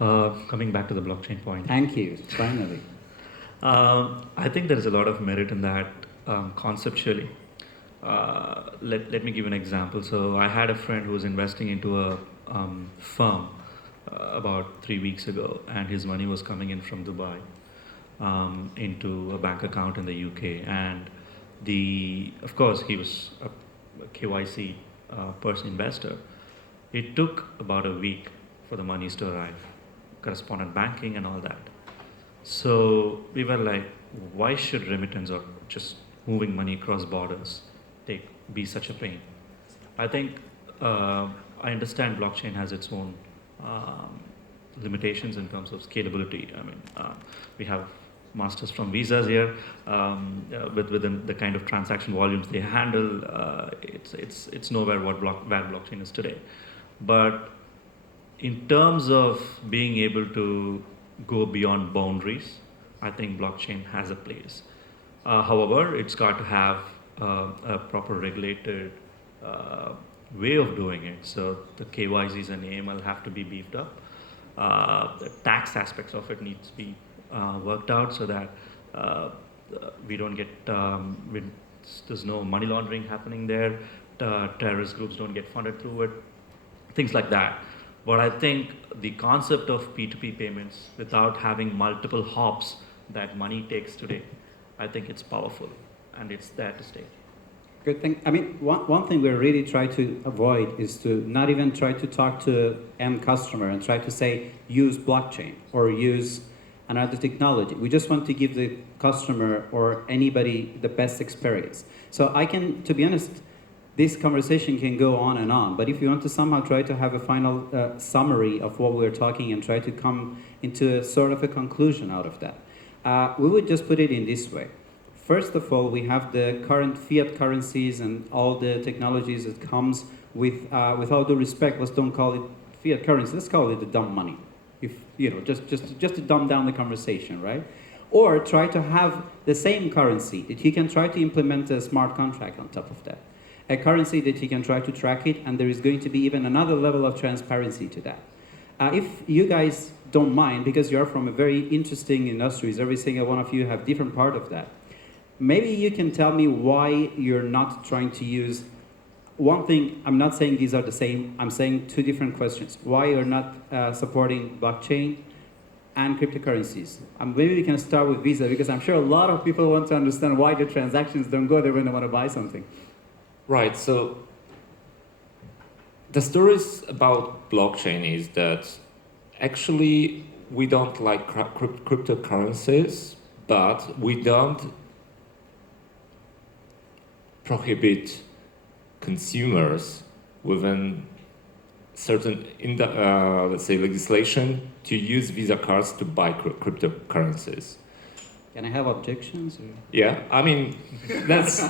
Coming back to the blockchain point. Thank you, finally. I think there is a lot of merit in that conceptually. Let me give an example. So I had a friend who was investing into a firm about 3 weeks ago, and his money was coming in from Dubai into a bank account in the UK. And of course, he was a KYC person investor. It took about a week for the monies to arrive, correspondent banking and all that. So we were like, why should remittance or just moving money across borders be such a pain? I think I understand blockchain has its own limitations in terms of scalability. I mean, we have masters from Visas here within the kind of transaction volumes they handle. It's nowhere where blockchain is today. But in terms of being able to go beyond boundaries, I think blockchain has a place. However, it's got to have a proper regulated way of doing it. So the KYCs and AML have to be beefed up. The tax aspects of it needs to be worked out so that we don't get, there's no money laundering happening there, terrorist groups don't get funded through it, things like that. But I think the concept of P2P payments without having multiple hops that money takes today, I think it's powerful and it's there to stay. Good thing. I mean, one thing we really try to avoid is to not even try to talk to end customer and try to say, use blockchain or use another technology. We just want to give the customer or anybody the best experience. So I can, to be honest, this conversation can go on, but if you want to somehow try to have a final summary of what we're talking and try to come into a sort of a conclusion out of that, we would just put it in this way. First of all, we have the current fiat currencies and all the technologies that comes with all due respect, let's don't call it fiat currency, let's call it the dumb money. If, just to dumb down the conversation, right? Or try to have the same currency that you can try to implement a smart contract on top of that. A currency that you can try to track it, and there is going to be even another level of transparency to that. If you guys don't mind, because you're from a very interesting industries, every single one of you have different part of that, maybe you can tell me why you're not trying to use one thing. I'm not saying these are the same, I'm saying two different questions. Why you're not supporting blockchain and cryptocurrencies? Maybe we can start with Visa, because I'm sure a lot of people want to understand why the transactions don't go there when they want to buy something. Right, so the stories about blockchain is that actually we don't like cryptocurrencies, but we don't prohibit consumers within certain, let's say, legislation to use Visa cards to buy cryptocurrencies. Can I have objections? Or? Yeah, I mean, that's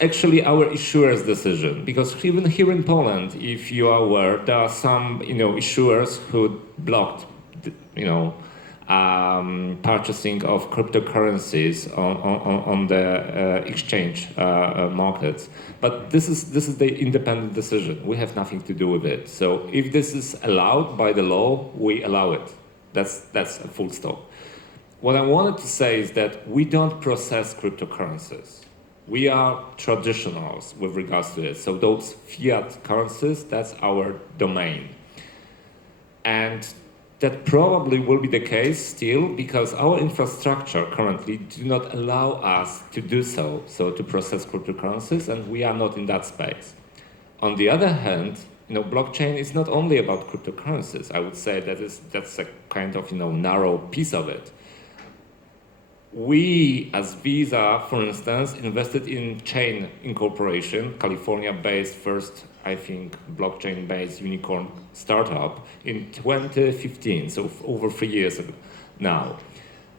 actually our issuer's decision, because even here in Poland, if you are aware, there are some issuers who blocked purchasing of cryptocurrencies on the exchange markets. But this is the independent decision. We have nothing to do with it. So if this is allowed by the law, we allow it. That's a full stop. What I wanted to say is that we don't process cryptocurrencies. We are traditionals with regards to it. So those fiat currencies, that's our domain. And that probably will be the case still, because our infrastructure currently do not allow us to do so to process cryptocurrencies, and we are not in that space. On the other hand, blockchain is not only about cryptocurrencies. I would say that's a kind of narrow piece of it. We, as Visa, for instance, invested in Chain Incorporation, California-based first, I think, blockchain-based unicorn startup in 2015, so over 3 years ago now.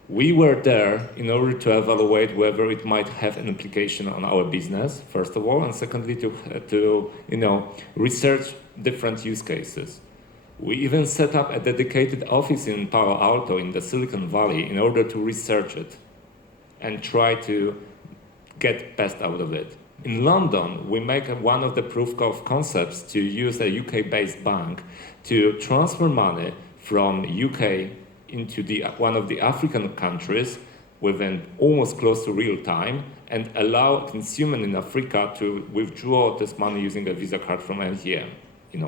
We were there in order to evaluate whether it might have an implication on our business, first of all, and secondly, to research different use cases. We even set up a dedicated office in Palo Alto in the Silicon Valley in order to research it and try to get best out of it. In London, we make one of the proof of concepts to use a UK-based bank to transfer money from UK into one of the African countries within almost close to real time, and allow a consumer in Africa to withdraw this money using a Visa card from ATM,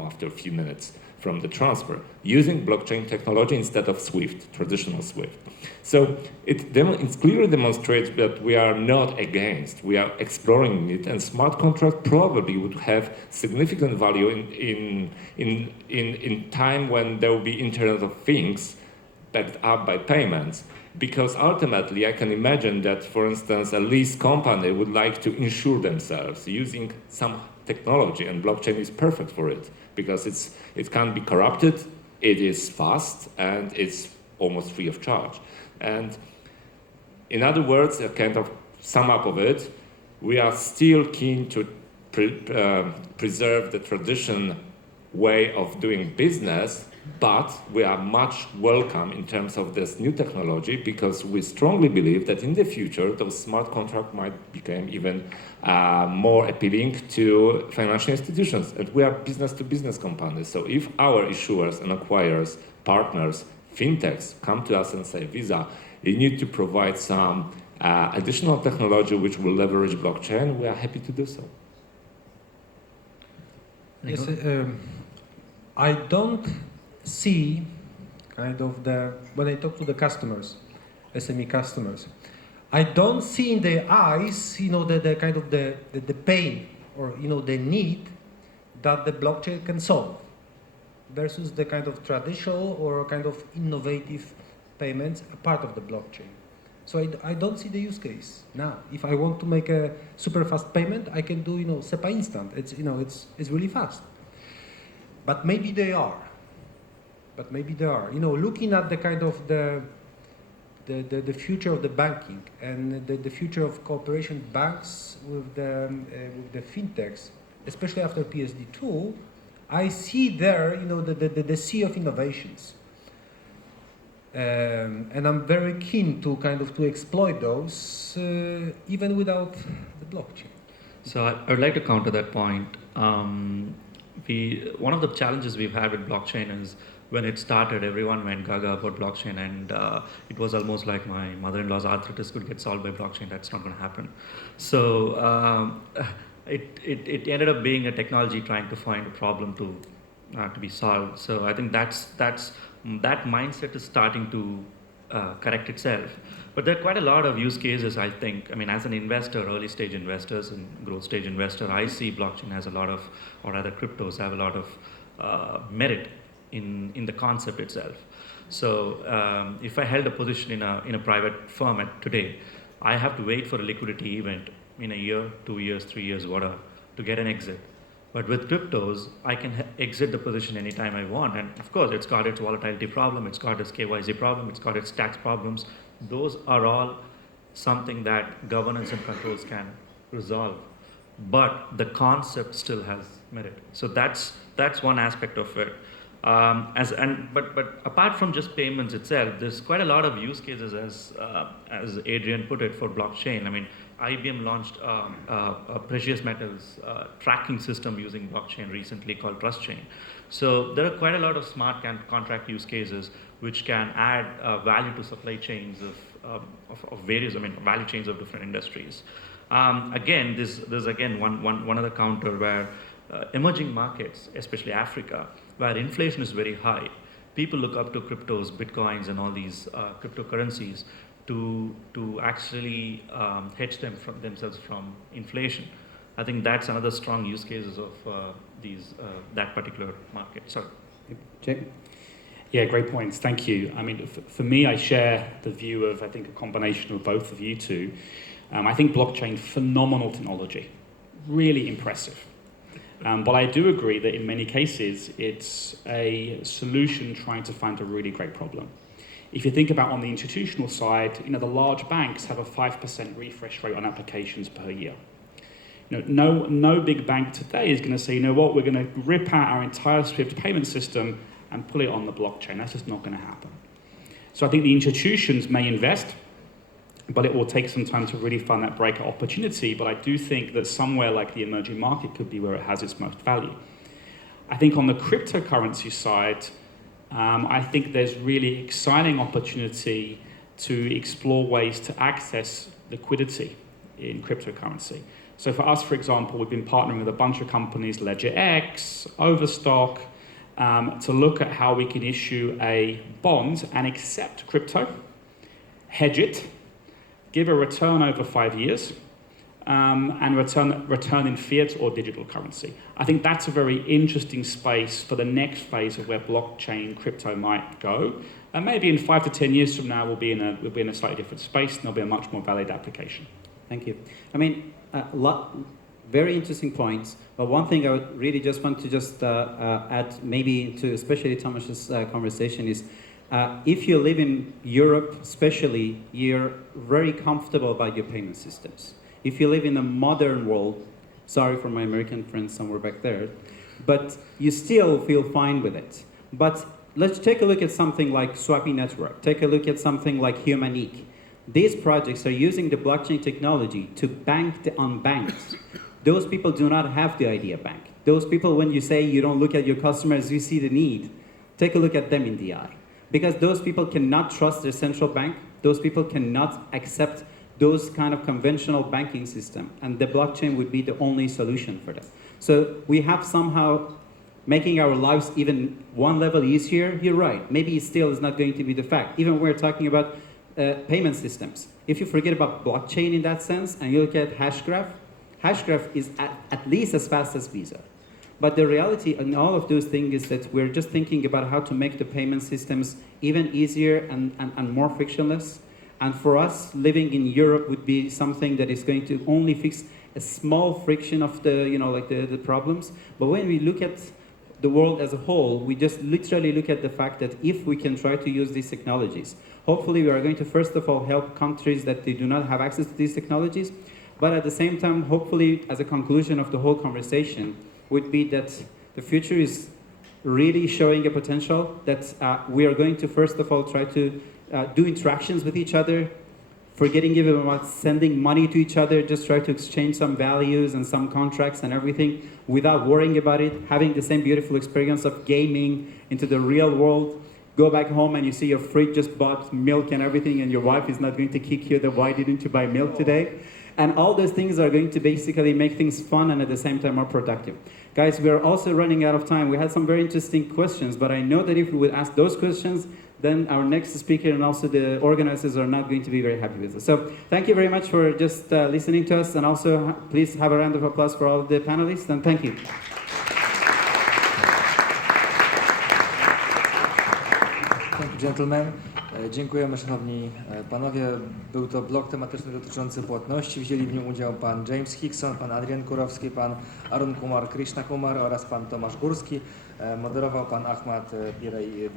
after a few minutes from the transfer, using blockchain technology instead of SWIFT, traditional SWIFT. So it clearly demonstrates that we are not against, we are exploring it, and smart contract probably would have significant value in time when there will be Internet of Things backed up by payments. Because ultimately, I can imagine that, for instance, a lease company would like to insure themselves using some technology, and blockchain is perfect for it, because it can't be corrupted, it is fast, and it's almost free of charge. And in other words, a kind of sum up of it, we are still keen to preserve the traditional way of doing business, but we are much welcome in terms of this new technology, because we strongly believe that in the future those smart contracts might become even more appealing to financial institutions. And we are business-to-business companies. So if our issuers and acquirers, partners, fintechs come to us and say, Visa, you need to provide some additional technology which will leverage blockchain, we are happy to do so. Yes, I don't see when I talk to the customers, SME customers, I don't see in their eyes, the kind of the pain or, the need that the blockchain can solve versus the kind of traditional or kind of innovative payments, a part of the blockchain. So I don't see the use case now. If I want to make a super fast payment, I can do, SEPA instant. It's really fast. But maybe they are. Looking at the kind of the future of the banking and the future of cooperation banks with the fintechs, especially after PSD2, I see there, the sea of innovations. And I'm very keen to to exploit those, even without the blockchain. So I would like to counter that point. One of the challenges we've had with blockchain is when it started, everyone went gaga about blockchain, and it was almost like my mother-in-law's arthritis could get solved by blockchain. That's not going to happen. So it ended up being a technology trying to find a problem to be solved. So I think that mindset is starting to correct itself. But there are quite a lot of use cases, I think. I mean, as an investor, early stage investors and growth stage investor, I see blockchain has a lot of, or rather cryptos have a lot of merit in the concept itself. So if I held a position in a private firm today, I have to wait for a liquidity event in a year, 2 years, 3 years, whatever, to get an exit. But with cryptos, I can exit the position anytime I want. And of course, it's got its volatility problem, it's got its KYC problem, it's got its tax problems. Those are all something that governance and controls can resolve. But the concept still has merit. So that's one aspect of it. But apart from just payments itself, there's quite a lot of use cases, as Adrian put it, for blockchain. I mean, IBM launched a precious metals tracking system using blockchain recently called TrustChain. So there are quite a lot of smart contract use cases which can add value to supply chains of various, value chains of different industries. Again, there's again one other counter where emerging markets, especially Africa, where inflation is very high, people look up to cryptos, bitcoins, and all these cryptocurrencies to actually hedge themselves from inflation. I think that's another strong use cases of that particular market. Sorry. Jake? Yeah, great points. Thank you. I mean, for me, I share the view of, I think, a combination of both of you two. I think blockchain, phenomenal technology, really impressive. But I do agree that in many cases, it's a solution trying to find a really great problem. If you think about on the institutional side, the large banks have a 5% refresh rate on applications per year. No big bank today is going to say, you know what, we're going to rip out our entire SWIFT payment system and put it on the blockchain. That's just not going to happen. So I think the institutions may invest, but it will take some time to really find that breakout opportunity. But I do think that somewhere like the emerging market could be where it has its most value. I think on the cryptocurrency side, I think there's really exciting opportunity to explore ways to access liquidity in cryptocurrency. So for us, for example, we've been partnering with a bunch of companies, LedgerX, Overstock, to look at how we can issue a bond and accept crypto, hedge it, give a return over 5 years, and return in fiat or digital currency. I think that's a very interesting space for the next phase of where blockchain crypto might go. And maybe in 5 to 10 years from now, we'll be in a slightly different space, and there'll be a much more valid application. Thank you. I mean, very interesting points. But one thing I would really just want to add, maybe to especially Thomas's conversation, is if you live in Europe, especially, you're very comfortable about your payment systems. If you live in a modern world, sorry for my American friends somewhere back there, but you still feel fine with it. But let's take a look at something like Swappy Network. Take a look at something like Humanique. These projects are using the blockchain technology to bank the unbanked. Those people do not have the idea bank. Those people, when you say you don't look at your customers, you see the need, take a look at them in the eye. Because those people cannot trust their central bank. Those people cannot accept those kind of conventional banking system. And the blockchain would be the only solution for them. So we have somehow making our lives even one level easier. You're right. Maybe it still is not going to be the fact. Even when we're talking about payment systems. If you forget about blockchain in that sense and you look at Hashgraph is at least as fast as Visa. But the reality in all of those things is that we're just thinking about how to make the payment systems even easier and more frictionless. And for us, living in Europe would be something that is going to only fix a small friction of the problems. But when we look at the world as a whole, we just literally look at the fact that if we can try to use these technologies, hopefully we are going to first of all help countries that they do not have access to these technologies. But at the same time, hopefully, as a conclusion of the whole conversation, would be that the future is really showing a potential that we are going to first of all try to do interactions with each other, forgetting even about sending money to each other, just try to exchange some values and some contracts and everything without worrying about it, having the same beautiful experience of gaming into the real world. Go back home and you see your fridge just bought milk and everything, and your wife is not going to kick you that why didn't you buy milk today? And all those things are going to basically make things fun and at the same time more productive. Guys, we are also running out of time. We had some very interesting questions, but I know that if we would ask those questions, then our next speaker and also the organizers are not going to be very happy with us. So thank you very much for just listening to us, and also please have a round of applause for all of the panelists, and thank you. Thank you, gentlemen. Dziękujemy, szanowni panowie. Był to blok tematyczny dotyczący płatności. Wzięli w nim udział pan James Hickson, pan Adrian Kurowski, pan Arun Kumar Krishna Kumar oraz pan Tomasz Górski. Moderował pan Ahmad Piraiee.